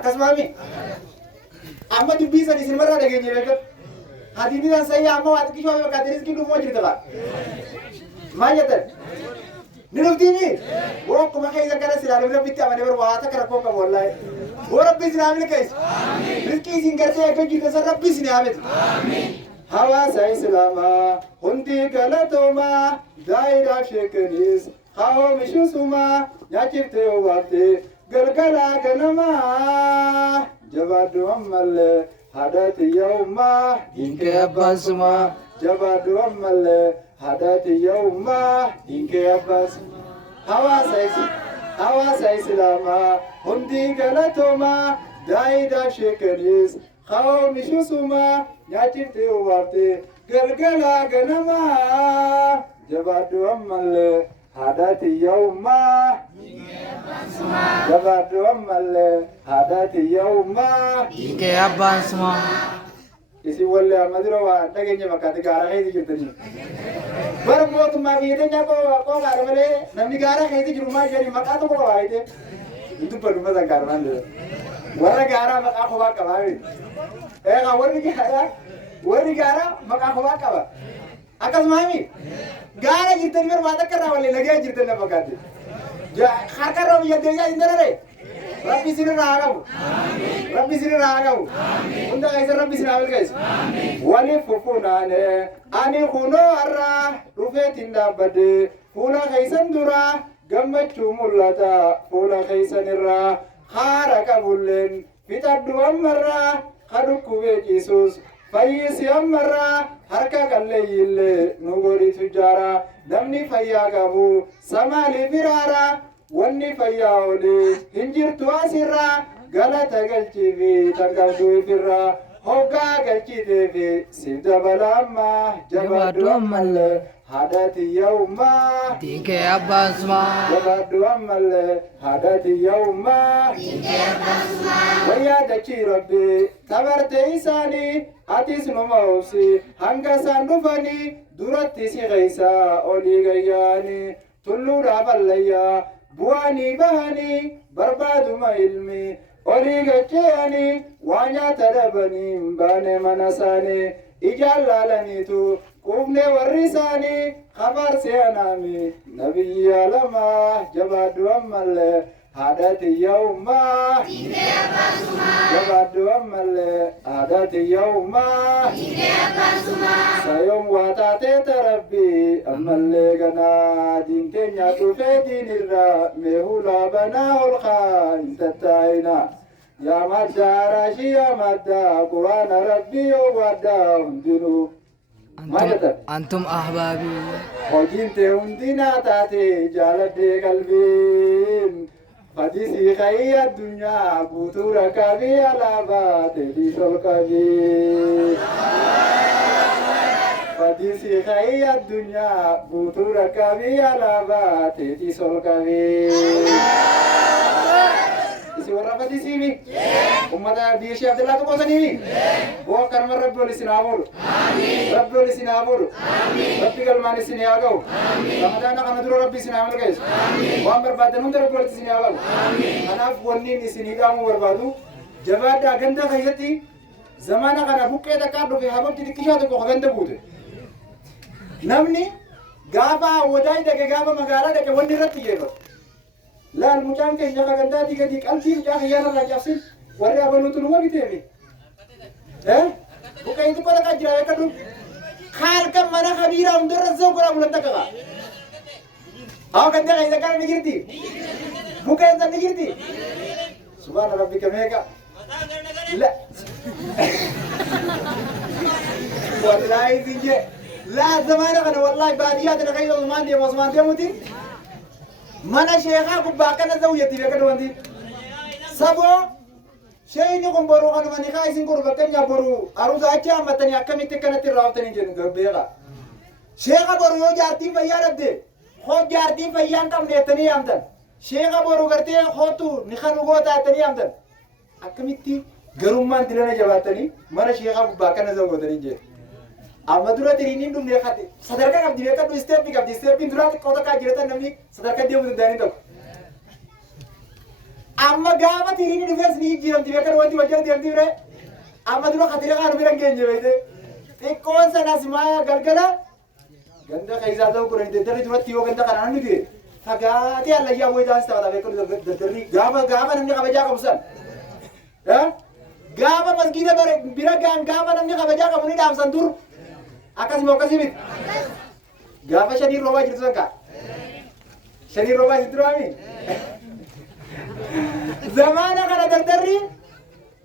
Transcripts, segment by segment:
akkasumami amma dubbii san isin marraa dhageenye beekan hadiisni san sayyaa amma waa xiqqishoo fi bakka riskii dhumoo jirta ba maal jettan ni dhuftiini akkuma keessa kana silaalee rabbitti amanee bar waa takka rakkoo qabu wallaahi rabbi isin haamile keessa riskii isin gartee akka jirta san rabbi isin haametu hawaasa islaamaa hundi galatoomaa daayiraa sheekanis haa oomishisumaa nyaachifte obaafte galgalaa ganamaa jabaaddu ammallee haadhati yawmaa diinkee abbaasumaa jabaaddu ammallee haadhati yawmaa diinkee abbaasumaa hawaasa islaamaa hundi galatoomaa daayiraa sheekanis haa oomishisumaa nyaachifte obaafte galgalaa ganamaa jabaaddu ammallee haadhati yawmaa jabaaddu ammallee haadhati yawmaa diinkee abbaasumaa isin wallee amadiro waa dhageenya fakkaate gaara keessa jirtanii bara mootummaa biyyateenya qooqaadha malee namni gaara keessa jiru maal jedhanii maqaa tokko qabaa hidhee hin dubbadhu mata gaarmaan jedha warra gaaraa maqaa kophaa qabaa eegaa warri gaaraa maqaa kophaa qaba akkasumami gaara jirtanii barbaada akka irraa wallee nagee jirtan na fakkaate harka irraa biyya deeyaa hin darare rabbi isin irraa haa qabu rabbi isin irraa haa qabu hunda keessa rabbi isin haa milkeessu waliif fufunaane ani kunoo har'aa dhufeetiin dhaabbadde fuula keessan duraa gammachuu mul'ata fuula keessan irraa haara qabulleen fixadhu ammarraa ha dhukkubee ciisus fayyisi ammarraa harka qalleeyyillee nu godhitu jaara namni fayyaa qabu samaali biraara wanni fayyaa olee hin jirtu asirraa galata galchiifi tangaltuu ifirraa hoggaa galchiteefi siif dabala ammaa jabaaddu ammallee haadhati yawmaa diinkee abbaasumaa jabaaddu ammallee haadhati yawmaa diinkee abbaasumaa wayyaa dachii rabbi tabarte isaanii atis numa obsi hanga isaan dhufanii duratti si keeysaa olii gayyaanii tulluudhaa ballayyaa bu'anii bahanii barbaaduma ilmi olii gacheeyanii waa nyaata dhabanii baane mana isaanii ijaan laalaniitu quufne warri isaanii habaarse anaami nabiyyi alamaa jabaaddu ammallee haadhati yawmaa diinkee abbaasumaa jabaaddu ammallee haadhati yawmaa diinkee abbaasumaa sayoom waa taateeta rabbii ammallee ganaa diinkeenya dhufee diinirraa meehulaa banaa olkaa hin tattaa'inaa yaa maddaa raashii yaa maddaa quraana rabbii yoo waaddaa hundinuu antum ahbaabii hojiin tee hundinaa taate jaaladhee qalbiin fadisii kayii addunyaa guutuu rakkabii alaabaa teedhii solqabii fadisii kayii addunyaa guutuu rakkabii alaabaa teedhii solqabii isi warra fadisiimi ummata biishii abdallaa tokkosaniimi boo kanuma rabbi ol isin haa fuudhu rabbi ol isin haa fuudhu rabbi galmaan isin haa ga'u ramadaana kana dura rabbi isin haa milkeessu waan barbaadan hunda rabbi ol isin haa qabu kanaaf wanniin isin hidhaamuu barbaadu jabaadhaa ganda keessatti zamaana kana buqqee takkaa dhufe hababti xiqqishaa tokko ganda buute namni gaafa wadaa dhaqe gaafa magaalaa dhaqe wanni irratti geeffatu laal mucaan keenya kagandaati gadi qalbii mucaa kiyyaana irraa cabsin warri abanuutu numa biteemi buqqeen xiqqoo takkaa jira beekadhu halkan mana kabiiraa hundarra zau goraa bulan takka kaa awa gandaa keessa kana ni jirti buqqeen san ni jirti subhaana rabbika meeqa la wallaahi sinje laa zamaana kana wallaahi baadiyyaa tana keessa osmaan deemuti mana sheekhaa gubbaa akkana zau yetti beekadhu wanti saboo shayni kun boruu kanuma nikaa isin kun fakkeenyaaf boruu aruusa achi hammatanii akkamitti akkanatti irraa haftanii jedhu gabbeeqa sheeka boruu yoo jaartiin fayyaa dhabde hoo jaartiin fayyaa hin qabne jettanii yaamtan sheeka boruu gartee hootu nikaa dhugoota jettanii yaamtan akkamitti garummaan dilana jabaattanii mana sheekaa gubbaa akkana zau gootanii jedhu amma dura diriiniin dhumne kate sadarkaa qabdi beekadhu isteeppi qabdi isteeppiin duraa xiqqoo takkaa jiratan namni sadarkaa deemu danda'anii tokko amma gaafa tiriin dhufes ni jiramti beekan wanti wajjira deemti bire amma dura katira kan bira geenye beete xiqqoon sanas maaya galgala ganda keessaa ta'u kun dardarri duratti yoo ganda kanaan ni bire fagaatee allayyaa wayitaas ta'ata beekan dardarri gaafa namni kabajaa qabu san gaafa masgiida bira gaan gaafa namni kabajaa qabu ni dhaamsan dur akkasuma akkasii miti gaafa shanii roobaa jirtu sanka shanii roobaa jirtu duraami zamana kana dardarri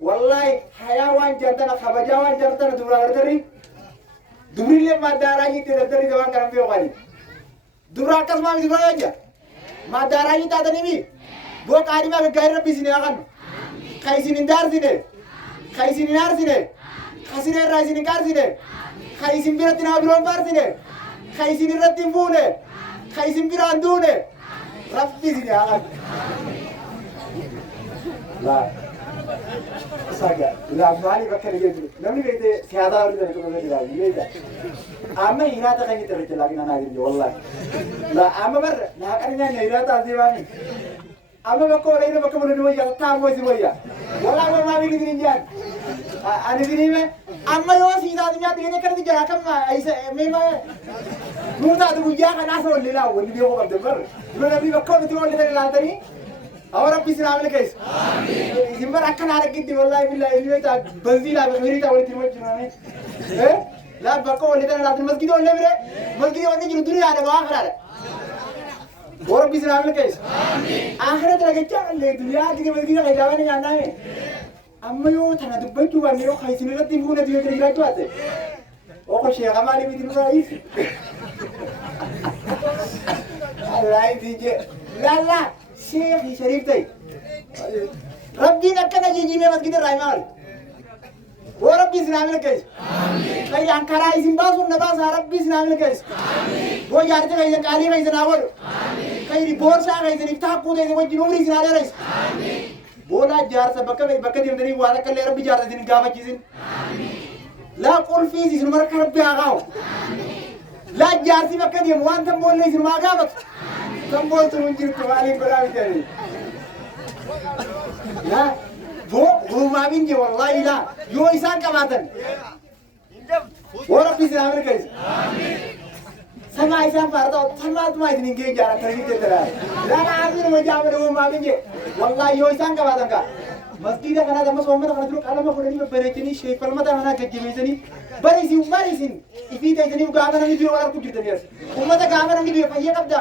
wallahi hayaa waan jartana kabajaa waan jartana dura dardarri durillee maddaaraa jitte dardarri zaman kana fi oqani dura akkasuma miti dura yajja maddaaraa jitte atanii boo qaadima gaggaari rabbi isin yaqan ka isin hin daarsine ka isin hin aarsine ka siree irraa isin hin qaarsine ka isin biratti nama biroon faarsine ka isin irratti hin fuune ka isin biraan duune rabbi isin yaqan la saga la mali bakkani geedu namni beete siyaada wali da kuma da leeda amma irata kan yitere jala gina na gidi wallahi la amma bar la kan nya ne irata azibani amma bakko wala ina bakko mun waya ta mo si waya wallahi ma mi gidi nyan ani gidi me amma yo si da nya de ne kan jara kam aisa me ma nuta du ya kana so lila wali bi ko badde bar lo nabi bakko ti wali da la tani और अब किसी नाम लेके आमीन जिम्बर अक्का नारक की दिवाली बिल्लाह इन्हें ता बंजीला बंजीरी ता वाली तिरुमल चुनाने ला बक्को वाली ता लाते मस्जिद वाले मेरे मस्जिद वाले जो दुनिया आने वाह खड़ा है और अब किसी नाम लेके आमीन आखिरत लगे क्या ले दुनिया की मस्जिद का जावा नहीं जानना है अम्मा यो थाना दुबई क्यों बने यो खाई सिने लगती मुझे दिए करेगा क्यों आते ओ को शेख हमारे भी दिल राइस अल्लाह दीजिए ला शेख शरीफ थे रब्बी नक्कना जी में मस्जिद राइमाल वो रब्बी इस्लाम में कैस आमीन कई अंकारा इसिम बास उन नबास रब्बी इस्लाम में कैस आमीन वो यारते कई काली में जनावर आमीन कई रिपोर्ट सा कई इफ्ताह को दे वो जिनूरी इस्लाम रईस आमीन बोला जार से बक्का दिन नहीं वाला कर ले रब्बी जार से दिन गावा चीज़ आमीन ला कुल फीस इस नंबर कर रब्बी आगाओ आमीन ला जार से बक्का दिन वान तम बोल नहीं इस नंबर आगावत कम बोल तो मुझे तुम्हारी बड़ा विचारी ना वो माविन जो वल्लाह इला यो इंसान का मातन वो रब्बी से आमिर कैसे sama इंसान पारता sama तुम्हारे इतनी गें जाना करेंगे तेरा लाना आमिर मुझे आमिर वो माविन जो वल्लाह यो इंसान का मातन का मस्जिद का ना दमस ओमन का नजर काला में पड़नी में बरेचनी शेख फलमा था ना गज्जिमेचनी बरी सी इफी ते इतनी गाना नहीं भी वाला कुछ इतनी उम्मत गाना नहीं भी ये कब जा